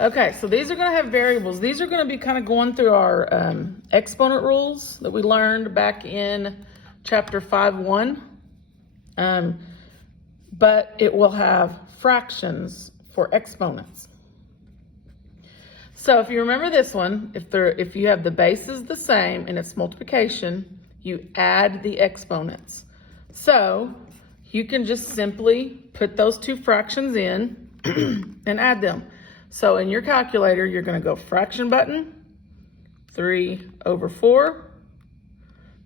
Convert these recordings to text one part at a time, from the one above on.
Okay, so these are going to have variables. These are going to be kind of going through our exponent rules that we learned back in chapter 5.1. But it will have fractions for exponents. So if you remember this one, if you have the bases the same and it's multiplication, you add the exponents. So you can just simply put those two fractions in and add them. So in your calculator, you're going to go fraction button, 3/4.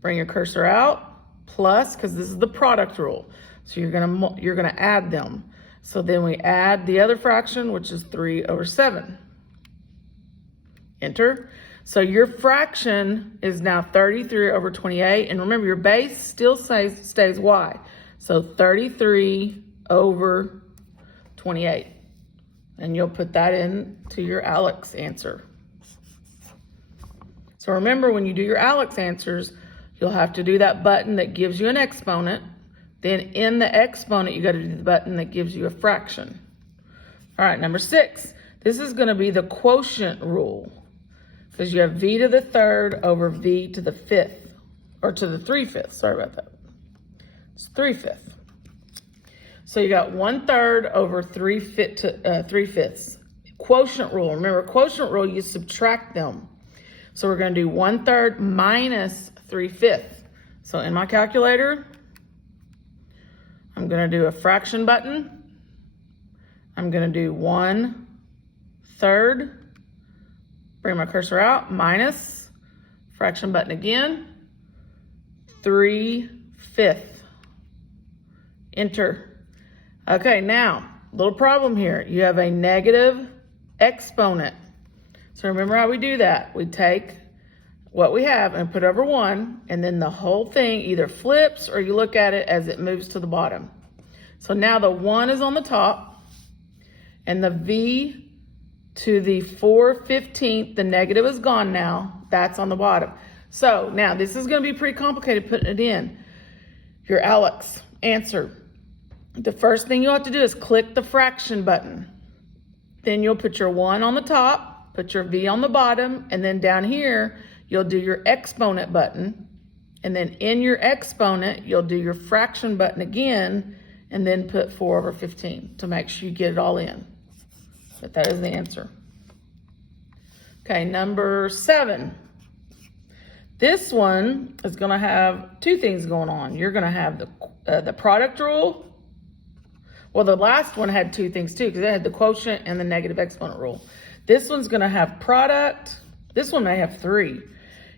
Bring your cursor out, plus, because this is the product rule. So you're gonna add them. So then we add the other fraction, which is 3/7. Enter. So your fraction is now 33/28. And remember, your base still stays y. So 33/28. And you'll put that into your ALEKS answer. So remember, when you do your ALEKS answers, you'll have to do that button that gives you an exponent. Then in the exponent, you got to do the button that gives you a fraction. All right, number 6. This is going to be the quotient rule, because you have v to the third over v to the fifth, or to the 3/5. Sorry about that. It's 3/5. So you got 1/3 over 3/5. Quotient rule. Remember, quotient rule, you subtract them. So we're going to do 1/3 minus 3/5. So in my calculator, I'm going to do a fraction button. I'm going to do 1/3. Bring my cursor out, minus, fraction button again, 3/5. Enter. Okay, now, little problem here. You have a negative exponent. So remember how we do that. We take what we have and put over 1, and then the whole thing either flips or you look at it as it moves to the bottom. So now the 1 is on the top, and the v to the 4/15, the negative is gone now. That's on the bottom. So now this is going to be pretty complicated putting it in. Your ALEKS answer. The first thing you'll have to do is click the fraction button. Then you'll put your 1 on the top, put your v on the bottom, and then down here, you'll do your exponent button. And then in your exponent, you'll do your fraction button again, and then put 4/15 to make sure you get it all in. But that is the answer. Okay, number 7. This one is going to have two things going on. You're going to have the product rule. Well, the last one had two things too, because it had the quotient and the negative exponent rule. This one's going to have product. This one may have 3,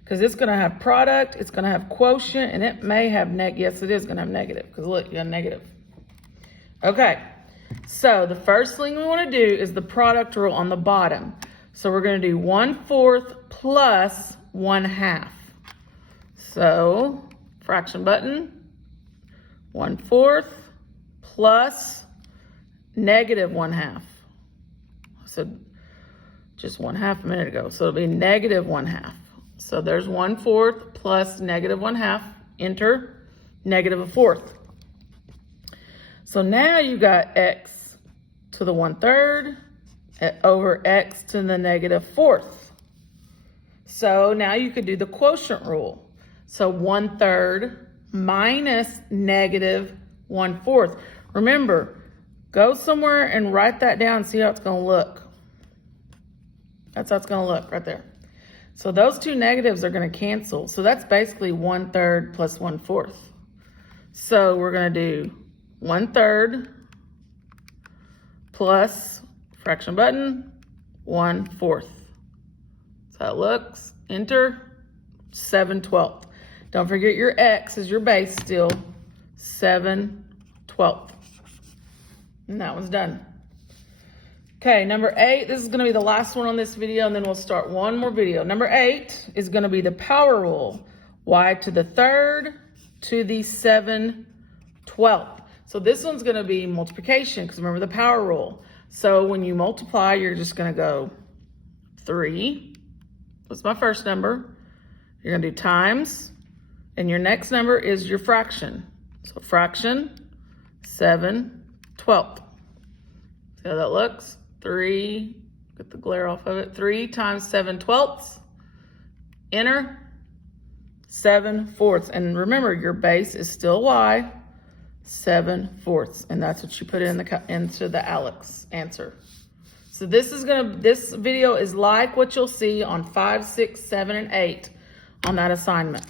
because it's going to have product, it's going to have quotient, and it may have yes, it is going to have negative, because look, you have negative. Okay, so the first thing we want to do is the product rule on the bottom. So we're going to do 1/4 plus 1/2. So fraction button, 1/4 plus negative 1/2. So just 1/2 a minute ago. So it'll be negative 1/2. So there's 1/4 plus negative 1/2. Enter, negative 1/4. So now you got x to the 1/3 over x to the negative 1/4. So now you could do the quotient rule. So 1/3 minus negative 1/4. Remember, go somewhere and write that down and see how it's going to look. That's how it's going to look right there. So those two negatives are going to cancel. So that's basically 1/3 plus 1/4. So we're going to do 1/3 plus fraction button 1/4. So that looks. Enter, 7/12. Don't forget your x is your base still, 7/12. And that one's done. Okay, number 8, this is going to be the last one on this video, and then we'll start one more video. Number 8 is going to be the power rule. Y to the 3rd to the 7/12. So this one's going to be multiplication, because remember the power rule. So when you multiply, you're just going to go 3. That's my first number. You're going to do times, and your next number is your fraction. So fraction, 7/12. See how that looks? 3, Get the glare off of it. 3 times 7/12. Enter 7/4. And remember, your base is still y, 7/4. And that's what you put into the Alex answer. So this video is like what you'll see on 5, 6, 7, and 8 on that assignment.